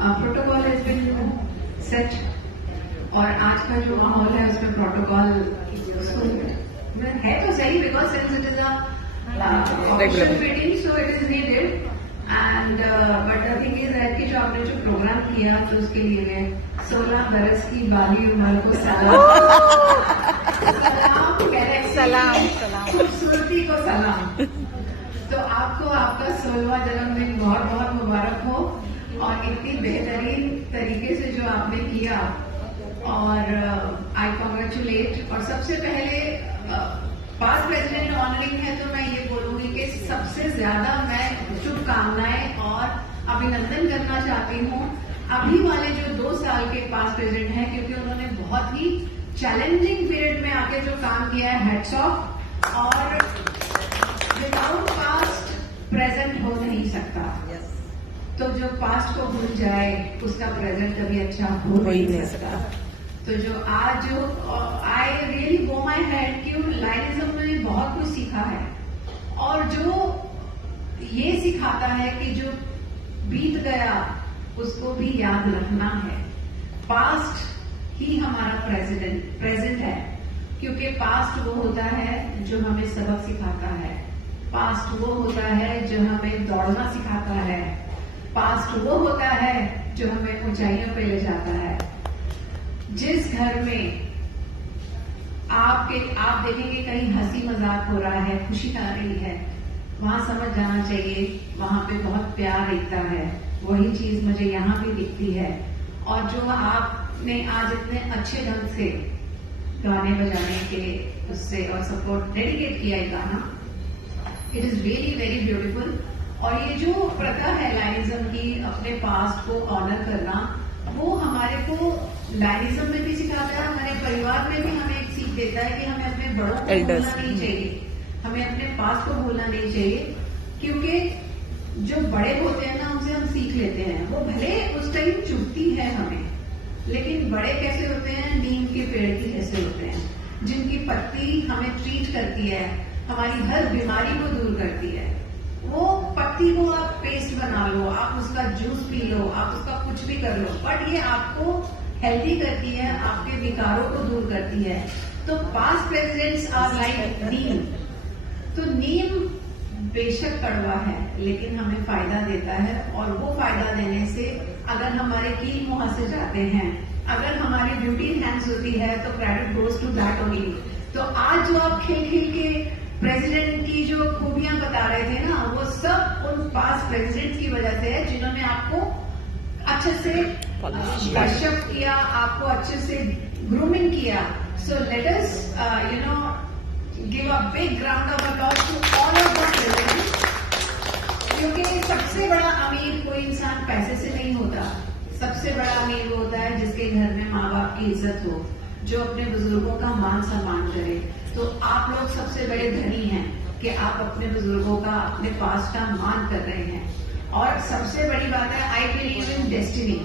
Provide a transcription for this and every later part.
Protocol has been set और आज का जो माहौल है उसमें प्रोटोकॉल है तो सही because since it is official meeting so it is needed and but the thing is that कि जो आपने जो प्रोग्राम किया तो उसके लिए मैं 16 बरस की बाली उम्र को सलाम खूबसूरती को सलाम। तो आपको आपका 16वां जन्मदिन बहुत बहुत मुबारक हो और इतनी बेहतरीन तरीके से जो आपने किया और आई कॉन्ग्रेचुलेट। और सबसे पहले पास्ट प्रेसिडेंट ऑनरिंग है तो मैं ये बोलूंगी कि सबसे ज्यादा मैं शुभकामनाएं और अभिनंदन करना चाहती हूँ अभी वाले जो 2 साल के पास्ट प्रेसिडेंट हैं क्योंकि उन्होंने बहुत ही चैलेंजिंग पीरियड में आके जो काम किया है हेड्स ऑफ। और विदाउट पास्ट प्रेजेंट हो नहीं सकता तो जो पास्ट को भूल जाए उसका प्रेजेंट कभी अच्छा हो नहीं सकता। तो जो आज जो I really go my head कि लाइनिज्म में बहुत कुछ सीखा है और जो ये सिखाता है कि जो बीत गया उसको भी याद रखना है। पास्ट ही हमारा प्रेजेंट है क्योंकि पास्ट वो होता है जो हमें सबक सिखाता है, पास्ट वो होता है जो हमें दौड़ना सिखाता है, पास्ट वो होता है जो हमें ऊंचाइयों पे ले जाता है। जिस घर में आप देखेंगे कहीं हंसी मजाक हो रहा है, खुशी आ रही है, वहां समझ जाना चाहिए वहां पे बहुत प्यार दिखता है। वही चीज मुझे यहाँ भी दिखती है। और जो आपने आज इतने अच्छे ढंग से गाने बजाने के उससे और सपोर्ट डेडिकेट किया है गाना, it is really very beautiful. और ये जो प्रथा है लाइनिज्म की अपने पास्ट को ऑनर करना, वो हमारे को लाइनिज्म में भी सिखाता है, हमारे परिवार में भी हमें एक सीख देता है कि हमें अपने बड़ों को भूलना नहीं चाहिए, हमें अपने पास्ट को भूलना नहीं चाहिए क्योंकि जो बड़े होते हैं ना उनसे हम सीख लेते हैं। वो भले उस टाइम चुभती है हमें, लेकिन बड़े कैसे होते हैं, नीम के पेड़ की जैसे होते हैं जिनकी पत्ती हमें ट्रीट करती है, हमारी हर बीमारी को दूर करती है। वो पत्ती को आप पेस्ट बना लो, आप उसका जूस पी लो, आप उसका कुछ भी कर लो, बट ये आपको हेल्दी करती है, आपके विकारों को दूर करती है। तो पास्ट प्रेसिडेंट्स आर लाइक नीम। तो नीम बेशक कड़वा है लेकिन हमें फायदा देता है और वो फायदा देने से अगर हमारे कील मुंह से जाते हैं, अगर हमारी ड्यूटी एनहांस होती है तो credit goes to that only. तो आज जो आप खिल के प्रेसिडेंट की जो खूबियां बता रहे थे ना, वो सब उन पास्ट प्रेसिडेंट्स की वजह से है जिन्होंने आपको अच्छे से दर्शक किया, आपको अच्छे से ग्रूमिंग किया। So let us give a big ground of applause to all of the presidents क्योंकि सबसे बड़ा अमीर कोई इंसान पैसे से नहीं होता। सबसे बड़ा अमीर वो होता है जिसके घर में माँ बाप की इज्जत हो, जो अपने बुजुर्गों का मान सम्मान करे। तो आप लोग सबसे बड़े धनी हैं कि आप अपने बुजुर्गों का, अपने पास्ट का मान कर रहे हैं। और सबसे बड़ी बात है, I believe in destiny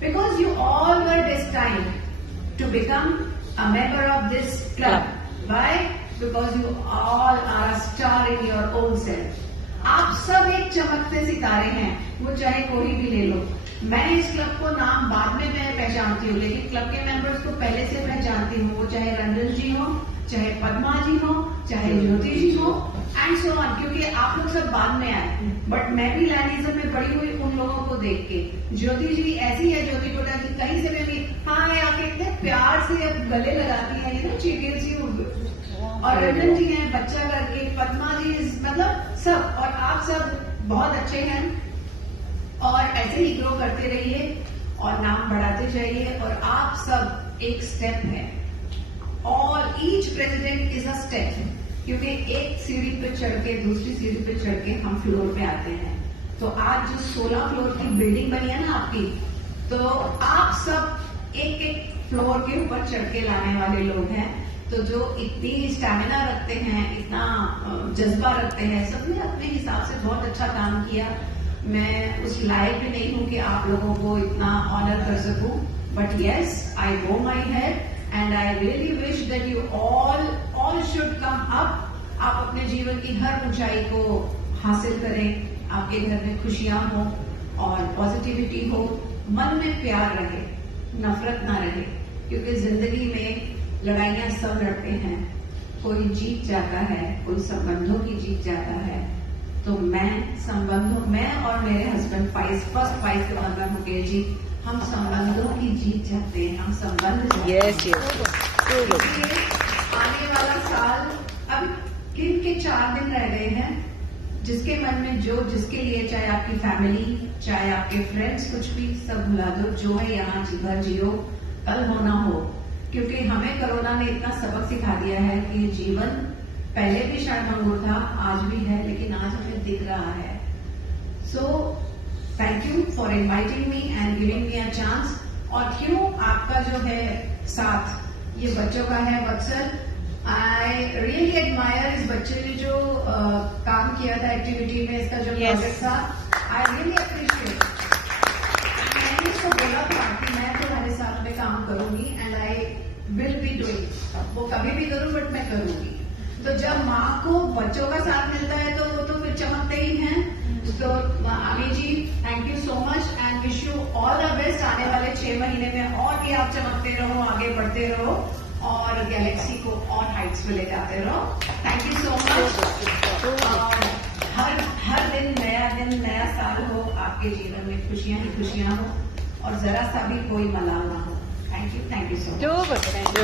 because you all were destined to become a member of this club. Why? Because you all are a star in your own self. आप सब एक चमकते सितारे हैं, वो चाहे कोई भी ले लो। मैंने इस क्लब को नाम बाद में मैं पहचानती हूँ लेकिन क्लब के मेंबर्स को पहले से पहचानती हूँ। वो चाहे रंजन जी हो, चाहे पद्मा जी हो, चाहे ज्योति जी हो एंड सो ऑन, क्योंकि आप लोग सब बाद में आए बट मैं भी लाइनिज्म में पड़ी हुई उन लोगों को देख के। ज्योति जी ऐसी है, ज्योति टोटा जी कहीं से भी हाँ आके इतने प्यार से गले लगाती है, ये ना चीटियल सी। और रंजन जी है बच्चा करके, पद्मा जी मतलब सब, और आप सब बहुत अच्छे हैं और ऐसे ही ग्रो करते रहिए और नाम बढ़ाते जाइए। और आप सब एक स्टेप है और each president is a step, क्योंकि एक सीढ़ी पे चढ़ के दूसरी सीढ़ी पे चढ़ के हम फ्लोर पे आते हैं। तो आज जो 16 फ्लोर की बिल्डिंग बनी है ना आपकी, तो आप सब एक एक फ्लोर के ऊपर चढ़ के लाने वाले लोग हैं। तो जो इतनी स्टैमिना रखते हैं, इतना जज्बा रखते हैं, सबने अपने हिसाब से बहुत अच्छा काम किया। मैं उस लायक भी नहीं हूं कि आप लोगों को इतना ऑनर कर सकूं, but yes I go my head and I really wish that you all should come up. आप अपने जीवन की हर ऊंचाई को हासिल करें, आपके घर में खुशियां हो, और पॉजिटिविटी हो, मन में प्यार रहे, नफरत ना रहे, क्योंकि जिंदगी में लड़ाइयां सब लड़ते हैं, कोई जीत जाता है, कोई संबंधों की जीत जाता है। तो मैं और मेरे हस्बैंड फर्स्ट वाइफ के मतलब मुकेश जी, हम संबंधों की जीत जाते हैं, हम संबंध आने वाला साल अब किन के 4 दिन रह गए हैं, जिसके मन में जो जिसके लिए, चाहे आपकी फैमिली, चाहे आपके फ्रेंड्स, कुछ भी सब भुला दो, जो है यहाँ भर जियो, कल होना हो। क्योंकि हमें कोरोना ने इतना सबक सिखा दिया है कि जीवन पहले भी शर्मंगुर था, आज भी है, लेकिन आज हमें दिख रहा है। So thank you for inviting me and giving me a chance. और क्यों आपका जो है साथ ये बच्चों का है, वत्सल, आई रियली एडमायर इस बच्चे ने जो काम किया था एक्टिविटी में, इसका जो प्रोजेक्ट था, आई रियली अप्रिशिएट। मैंने इसको बोला था कि मैं तुम्हारे साथ में काम करूंगी and I will be doing, वो कभी भी करूं बट मैं करूंगी। तो जब माँ को बच्चों का साथ मिलता है तो वो तो फिर चमकते ही हैं। तो Ami ji, thank you so much and wish you all the best. आने वाले 6 महीने में और भी आप चमकते रहो, आगे बढ़ते रहो और गैलेक्सी को और हाइट्स पे ले जाते रहो। Thank you so much. और हर दिन नया साल हो, आपके जीवन में खुशियां ही खुशियां हो और जरा सा भी कोई मलाल ना हो। Thank you so much.